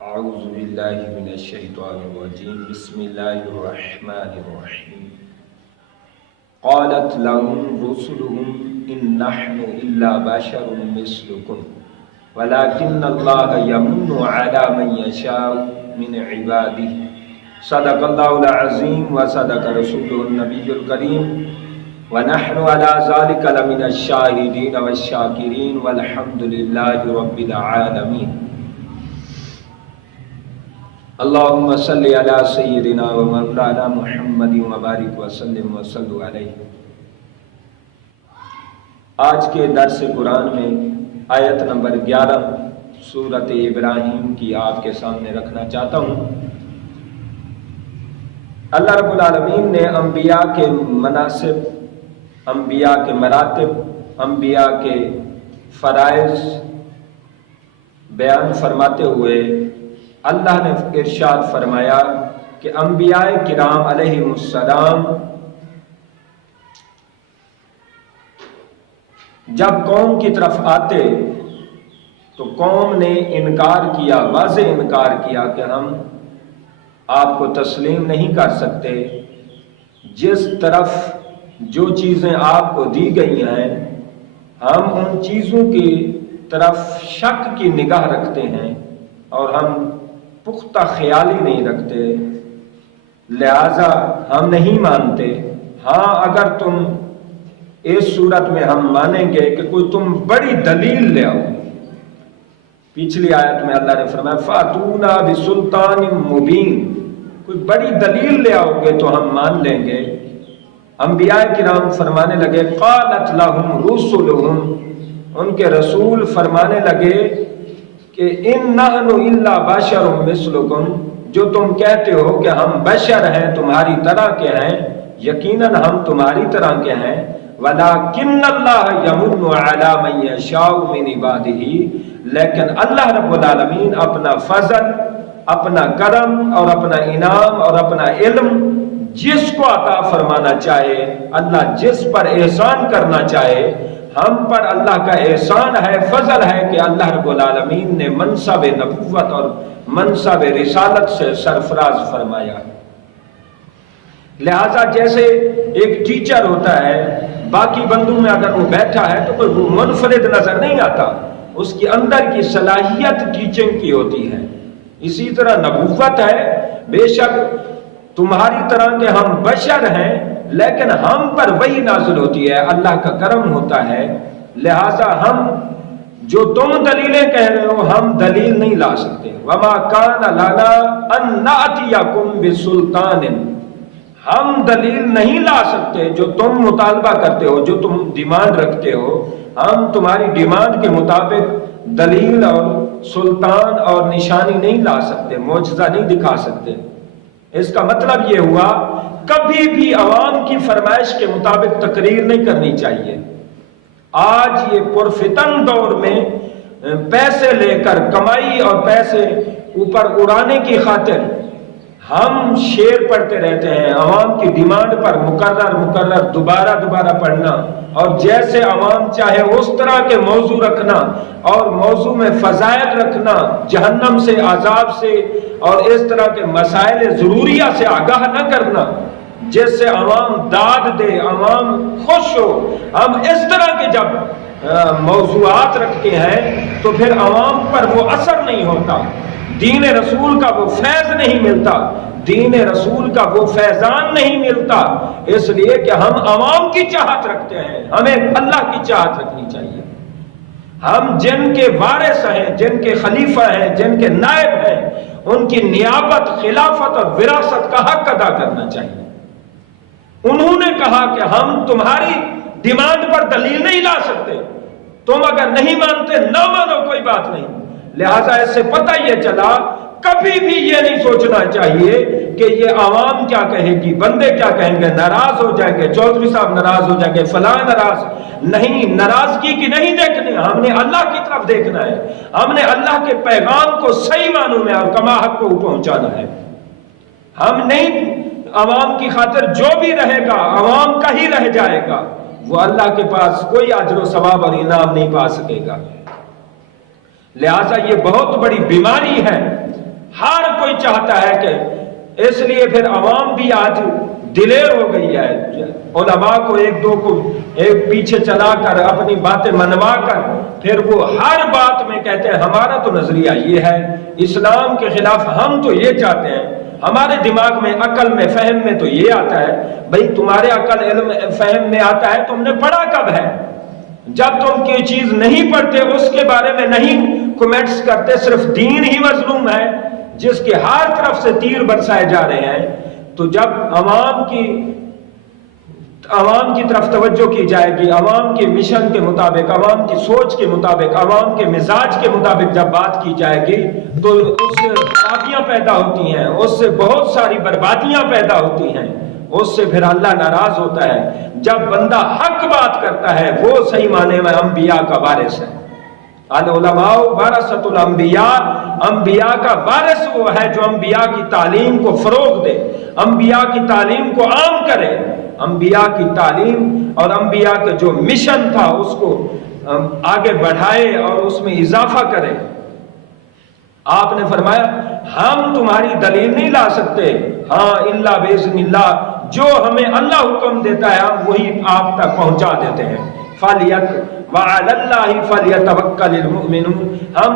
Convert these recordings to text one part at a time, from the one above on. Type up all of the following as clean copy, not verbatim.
اعوذ باللہ من الشیطان الرجیم بسم اللہ الرحمن الرحیم قالت لهم رسلهم ان نحن الا بشر مثلكم ولكن الله يمن على من يشاء من عباده صدق الله العظیم وصدق رسوله النبی الکریم ونحن على ذلك لمن الشاہدین والشاکرین والحمد للہ رب العالمین۔ اللہم صلی علی سیدنا و مولانا محمد وبارک وسلم وصلو علیہ۔ آج کے درس قرآن میں آیت نمبر 11 سورۃ ابراہیم کی آپ کے سامنے رکھنا چاہتا ہوں۔ اللہ رب العالمین نے انبیاء کے مناسب، انبیاء کے مراتب، انبیاء کے فرائض بیان فرماتے ہوئے اللہ نے ارشاد فرمایا کہ انبیاء کرام علیہ السلام جب قوم کی طرف آتے تو قوم نے انکار کیا، واضح انکار کیا کہ ہم آپ کو تسلیم نہیں کر سکتے۔ جس طرف جو چیزیں آپ کو دی گئی ہیں ہم ان چیزوں کی طرف شک کی نگاہ رکھتے ہیں اور ہم پختہ خیالی نہیں رکھتے، لہذا ہم نہیں مانتے۔ ہاں اگر تم اس صورت میں ہم مانیں گے کہ کوئی تم بڑی دلیل لے آؤ۔ پچھلی آیت میں اللہ نے فرمایا فَأْتُونَا بِسُلْطَانٍ مُبِينٍ، کوئی بڑی دلیل لے آؤ گے تو ہم مان لیں گے۔ انبیاء کرام فرمانے لگے قالت لهم رسلهم، ان کے رسول فرمانے لگے کہ ان نحن الا بشر مثلکم، جو تم کہتے ہو کہ ہم بشر ہیں، تمہاری طرح کے ہیں، یقیناً ہم تمہاری طرح کے ہیں۔ ولکن اللہ یمن علی من یشاء من عبادہ، لیکن اللہ رب العالمین اپنا فضل، اپنا کرم اور اپنا انعام اور اپنا علم جس کو عطا فرمانا چاہے، اللہ جس پر احسان کرنا چاہے، ہم پر اللہ کا احسان ہے، فضل ہے کہ اللہ رب العالمین نے منصب نبوت اور منصب رسالت سے سرفراز فرمایا۔ لہذا جیسے ایک ٹیچر ہوتا ہے، باقی بندوں میں اگر وہ بیٹھا ہے تو وہ منفرد نظر نہیں آتا، اس کی اندر کی صلاحیت ٹیچنگ کی ہوتی ہے۔ اسی طرح نبوت ہے، بے شک تمہاری طرح کے ہم بشر ہیں لیکن ہم پر وہی نازل ہوتی ہے، اللہ کا کرم ہوتا ہے، لہٰذا ہم جو تم دلیلیں کہہ رہے ہو ہم دلیل نہیں لا سکتے۔ وَمَا كَانَ لَنَا أَن نَأْتِيَكُمْ بِسُلْطَانٍ، ہم دلیل نہیں لا سکتے جو تم مطالبہ کرتے ہو، جو تم ڈیمانڈ رکھتے ہو، ہم تمہاری ڈیمانڈ کے مطابق دلیل اور سلطان اور نشانی نہیں لا سکتے، معجزہ نہیں دکھا سکتے۔ اس کا مطلب یہ ہوا کبھی بھی عوام کی فرمائش کے مطابق تقریر نہیں کرنی چاہیے۔ آج یہ پرفتن دور میں پیسے لے کر کمائی اور پیسے اوپر اڑانے کی خاطر ہم شعر پڑھتے رہتے ہیں، عوام کی ڈیمانڈ پر مکرر دوبارہ پڑھنا، اور جیسے عوام چاہے اس طرح کے موضوع رکھنا اور موضوع میں فضائل رکھنا، جہنم سے، عذاب سے اور اس طرح کے مسائل ضروریہ سے آگاہ نہ کرنا جس سے عوام داد دے، عوام خوش ہو۔ ہم اس طرح کے جب موضوعات رکھتے ہیں تو پھر عوام پر وہ اثر نہیں ہوتا، دین رسول کا وہ فیض نہیں ملتا، دین رسول کا وہ فیضان نہیں ملتا، اس لیے کہ ہم عوام کی چاہت رکھتے ہیں، ہمیں اللہ کی چاہت رکھنی چاہیے۔ ہم جن کے وارث ہیں، جن کے خلیفہ ہیں، جن کے نائب ہیں، ان کی نیابت، خلافت اور وراثت کا حق ادا کرنا چاہیے۔ انہوں نے کہا کہ ہم تمہاری ڈیمانڈ پر دلیل نہیں لا سکتے، تم اگر نہیں مانتے نہ مانو، کوئی بات نہیں۔ لہٰذا اس سے پتہ یہ چلا کبھی بھی یہ نہیں سوچنا چاہیے کہ یہ عوام کیا کہے گی، بندے کیا کہیں گے، ناراض ہو جائیں گے، چودھری صاحب ناراض ہو جائیں گے، فلاں ناراض نہیں۔ ناراضگی کی نہیں دیکھنی، ہم نے اللہ کی طرف دیکھنا ہے، ہم نے اللہ کے پیغام کو صحیح معنوں میں اور کما حق کو پہنچانا ہے۔ ہم نہیں عوام کی خاطر جو بھی رہے گا عوام کا ہی رہ جائے گا، وہ اللہ کے پاس کوئی اجر و ثواب اور انعام نہیں پا سکے گا۔ لہٰذا یہ بہت بڑی بیماری ہے ہر کوئی چاہتا ہے کہ، اس لیے پھر عوام بھی آج دلیر ہو گئی ہے، علماء کو ایک دو کو ایک پیچھے چلا کر اپنی باتیں منوا کر پھر وہ ہر بات میں کہتے ہیں ہمارا تو نظریہ یہ ہے، اسلام کے خلاف ہم تو یہ چاہتے ہیں، ہمارے دماغ میں عقل میں فہم میں تو یہ آتا ہے۔ بھئی تمہارے عقل علم فہم میں آتا ہے، تم نے پڑھا کب ہے؟ جب تم کوئی چیز نہیں پڑھتے اس کے بارے میں نہیں کمنٹس کرتے، صرف دین ہی مظلوم ہے جس کے ہر طرف سے تیر برسائے جا رہے ہیں، تو جب عوام کی طرف توجہ کی جائے گی، عوام کے مشن کے مطابق، عوام کی سوچ کے مطابق، عوام کے مزاج کے مطابق جب بات کی جائے گی تو اس سے خرابیاں پیدا ہوتی ہیں، اس سے بہت ساری بربادیاں پیدا ہوتی ہیں، اس سے پھر اللہ ناراض ہوتا ہے۔ جب بندہ حق بات کرتا ہے وہ صحیح معنی میں انبیاء کا وارث ہے۔ العلماء ورثۃ الانبیاء، انبیاء کا وارث وہ ہے جو انبیاء کی تعلیم کو فروغ دے، انبیاء کی تعلیم کو عام کرے، انبیاء کی تعلیم اور انبیاء کے جو مشن تھا اس کو آگے بڑھائے اور اس میں اضافہ کرے۔ آپ نے فرمایا ہم تمہاری دلیل نہیں لا سکتے، ہاں الا باذن اللہ، جو ہمیں اللہ حکم دیتا ہے ہم وہی آپ تک پہنچا دیتے ہیں۔ وعلی اللہ فلیتوکل المؤمنون، ہم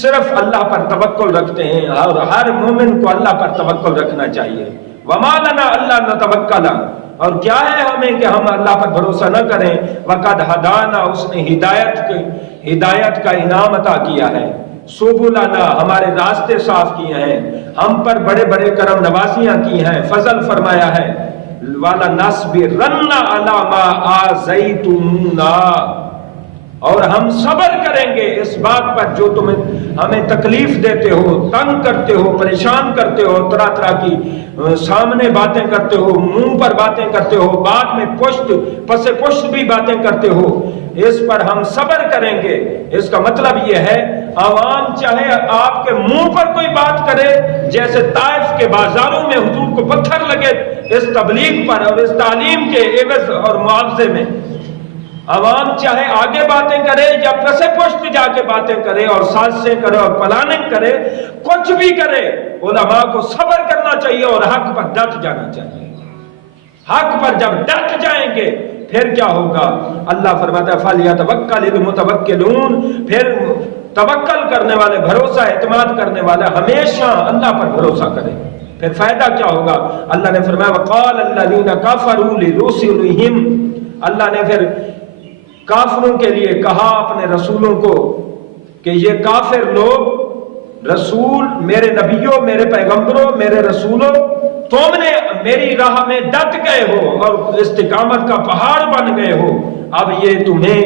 صرف اللہ پر توکل رکھتے ہیں اور ہر مومن کو اللہ پر توکل رکھنا چاہیے۔ وما لنا الا نتوکل، اور کیا ہے ہمیں کہ ہم اللہ پر بھروسہ نہ کریں، وقد ہدانا، اس نے ہدایت کا انعام عطا کیا ہے، سبلنا، ہمارے راستے صاف کیے ہیں، ہم پر بڑے بڑے کرم نوازیاں کی ہیں، فضل فرمایا ہے، وَلَنَصْبِرَنَّ عَلَى مَا آذَيْتُمُونَا، اور ہم صبر کریں گے اس بات پر جو تمہیں ہمیں تکلیف دیتے ہو، تنگ کرتے ہو، پریشان کرتے ہو، طرح طرح کی سامنے باتیں کرتے ہو، منہ پر باتیں کرتے ہو، بعد میں پس پشت بھی باتیں کرتے ہو، اس پر ہم صبر کریں گے۔ اس کا مطلب یہ ہے عوام چاہے آپ کے منہ پر کوئی بات کرے، جیسے طائف کے بازاروں میں حضور کو پتھر لگے اس تبلیغ پر اور اس تعلیم کے عوض اور معاوضے میں، عوام چاہے آگے باتیں کرے یا پسے پشت جا کے باتیں کرے اور سازشیں کرے اور پلاننگ کرے، کچھ بھی کرے، علماء کو صبر کرنا چاہیے اور حق پر ڈٹ جانا چاہیے۔ حق پر جب ڈٹ جائیں گے پھر کیا ہوگا؟ اللہ فرماتا ہے فَلْيَتَوَكَّلِ الْمُتَوَكِّلُونَ، پھر توکل کرنے والے، بھروسہ اعتماد کرنے والے ہمیشہ اللہ پر بھروسہ کرے۔ پھر فائدہ کیا ہوگا؟ اللہ نے فرمایا وَقَالَ الَّذِينَ كَفَرُوا لِرُسُلِهِمْ، اللہ نے پھر کافروں کے لیے کہا اپنے رسولوں کو کہ یہ کافر لوگ، رسول، میرے نبیوں، میرے پیغمبروں، میرے رسولوں، تم نے میری راہ میں ڈٹ گئے ہو اور استقامت کا پہاڑ بن گئے ہو، اب یہ تمہیں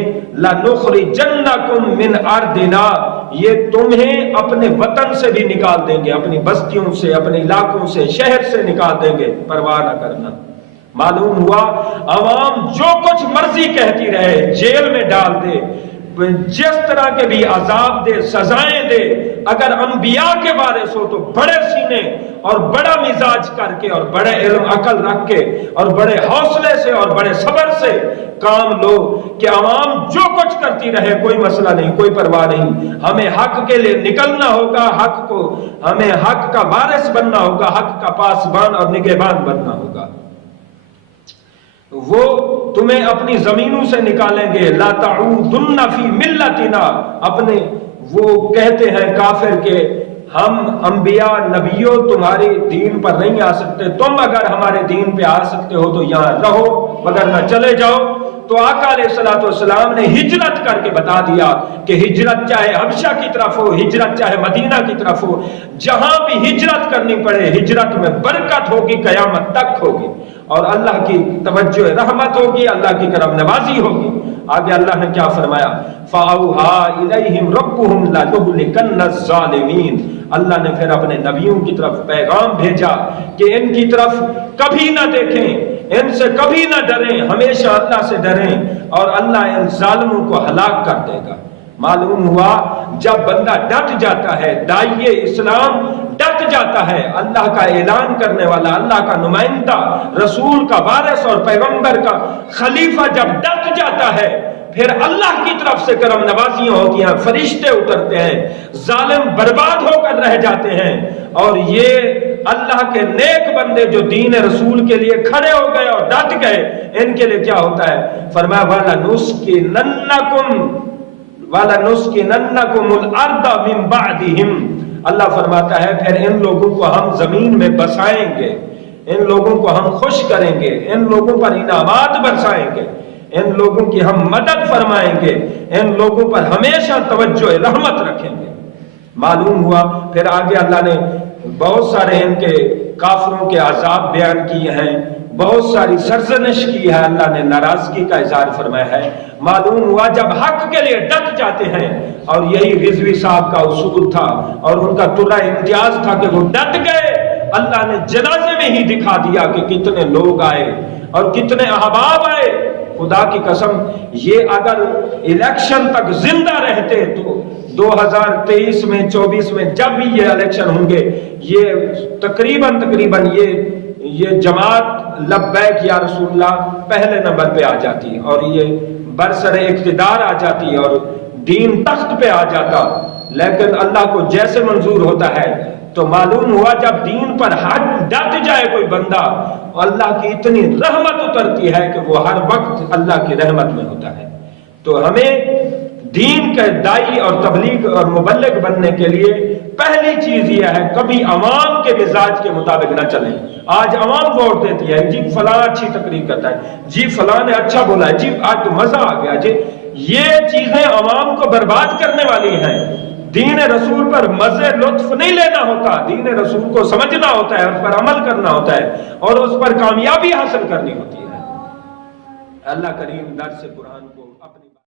لَنُخْرِجَنَّكُم مِّنْ أَرْضِنَا، یہ تمہیں اپنے وطن سے بھی نکال دیں گے، اپنی بستیوں سے، اپنے علاقوں سے، شہر سے نکال دیں گے، پرواہ نہ کرنا۔ معلوم ہوا عوام جو کچھ مرضی کہتی رہے، جیل میں ڈال دے، جس طرح کے بھی عذاب دے، سزائیں دے، اگر انبیاء کے وارث ہو تو بڑے سینے اور بڑا مزاج کر کے اور بڑے علم عقل رکھ کے اور بڑے حوصلے سے اور بڑے صبر سے کام لو کہ عوام جو کچھ کرتی رہے، کوئی مسئلہ نہیں، کوئی پرواہ نہیں، ہمیں حق کے لیے نکلنا ہوگا، ہمیں حق کا وارث بننا ہوگا، حق کا پاسبان اور نگہبان بننا ہوگا۔ وہ تمہیں اپنی زمینوں سے نکالیں گے، لا تعودن فی ملتنا، اپنے وہ کہتے ہیں کافر کہ ہم انبیاء نبیوں تمہارے دین پر نہیں آ سکتے، تم اگر ہمارے دین پہ آ سکتے ہو تو یہاں رہو وگرنہ چلے جاؤ۔ تو آقا علیہ السلام نے ہجرت کر کے بتا دیا کہ ہجرت چاہے حبشہ کی طرف ہو، ہجرت چاہے مدینہ کی طرف ہو، جہاں بھی ہجرت کرنی پڑے، ہجرت میں برکت ہوگی، قیامت تک ہوگی، اور اللہ کی توجہ رحمت ہوگی، اللہ کی کرم نوازی ہوگی۔ آگے اللہ نے کیا فرمایا؟ فَأَوْحَىٰ إِلَيْهِمْ رَبُّهُمْ لَنُهْلِكَنَّ الظَّالِمِينَ، اللہ نے پھر اپنے نبیوں کی طرف پیغام بھیجا کہ ان کی طرف کبھی نہ دیکھیں، ان سے کبھی نہ ڈریں، ہمیشہ اللہ سے ڈریں اور اللہ ان ظالموں کو ہلاک کر دے گا۔ معلوم ہوا جب بندہ ڈٹ جاتا ہے، داعیہ اسلام ڈٹ جاتا ہے، اللہ کا اعلان کرنے والا، اللہ کا نمائندہ، رسول کا وارث اور پیغمبر کا خلیفہ جب ڈٹ جاتا ہے پھر اللہ کی طرف سے کرم نوازیاں ہوتی ہیں، فرشتے اترتے ہیں، ظالم برباد ہو کر رہ جاتے ہیں، اور یہ اللہ کے نیک بندے جو دین رسول کے لیے کھڑے ہو گئے اور ڈٹ گئے، ان کے لیے کیا ہوتا ہے؟ فرمایا وَلَنُسْكِنَنَّكُمُ الْأَرْضَ مِنْ بَعْدِهِمْ، اللہ فرماتا ہے پھر ان لوگوں کو ہم زمین میں بسائیں گے، ان لوگوں کو ہم خوش کریں گے، ان لوگوں پر انعامات برسائیں گے، ان لوگوں کی ہم مدد فرمائیں گے، ان لوگوں پر ہمیشہ توجہ رحمت رکھیں گے۔ معلوم ہوا پھر آگے اللہ نے بہت سارے ان کے کافروں کے عذاب بیان کیے ہیں، بہت ساری سرزنش کی ہے، اللہ نے ناراضگی کا اظہار فرمایا ہے۔ معلوم ہوا جب حق کے لیے ڈٹ جاتے ہیں، اور یہی رضوی صاحب کا اصول تھا اور ان کا ترہ امتیاز تھا کہ وہ ڈٹ گئے، اللہ نے جنازے میں ہی دکھا دیا کہ کتنے لوگ آئے اور کتنے احباب آئے۔ خدا کی قسم یہ اگر الیکشن تک زندہ رہتے تو 2023 میں 24 میں جب بھی یہ الیکشن ہوں گے، یہ تقریباً یہ جماعت لبیک یا رسول اللہ پہلے نمبر پہ آ جاتی اور یہ برسر اقتدار آ جاتی اور دین تخت پہ آ جاتا۔ لیکن اللہ کو جیسے منظور ہوتا ہے، تو معلوم ہوا جب دین پر حق ڈٹ جائے کوئی بندہ، اللہ کی اتنی رحمت اترتی ہے کہ وہ ہر وقت اللہ کی رحمت میں ہوتا ہے۔ تو ہمیں دین کے دائی اور تبلیغ اور مبلغ بننے کے لیے پہلی چیز یہ ہے، کبھی عوام کے مزاج کے مطابق نہ چلیں۔ آج عوام ووٹ دیتی ہے، جی فلاں اچھی تقریر کرتا ہے، جی فلاں نے اچھا بولا ہے، جی آج تو مزہ آ گیا جی، یہ چیزیں عوام کو برباد کرنے والی ہیں۔ دین رسول پر مزے لطف نہیں لینا ہوتا، دین رسول کو سمجھنا ہوتا ہے، اس پر عمل کرنا ہوتا ہے اور اس پر کامیابی حاصل کرنی ہوتی ہے۔ اللہ کریم درس قرآن کو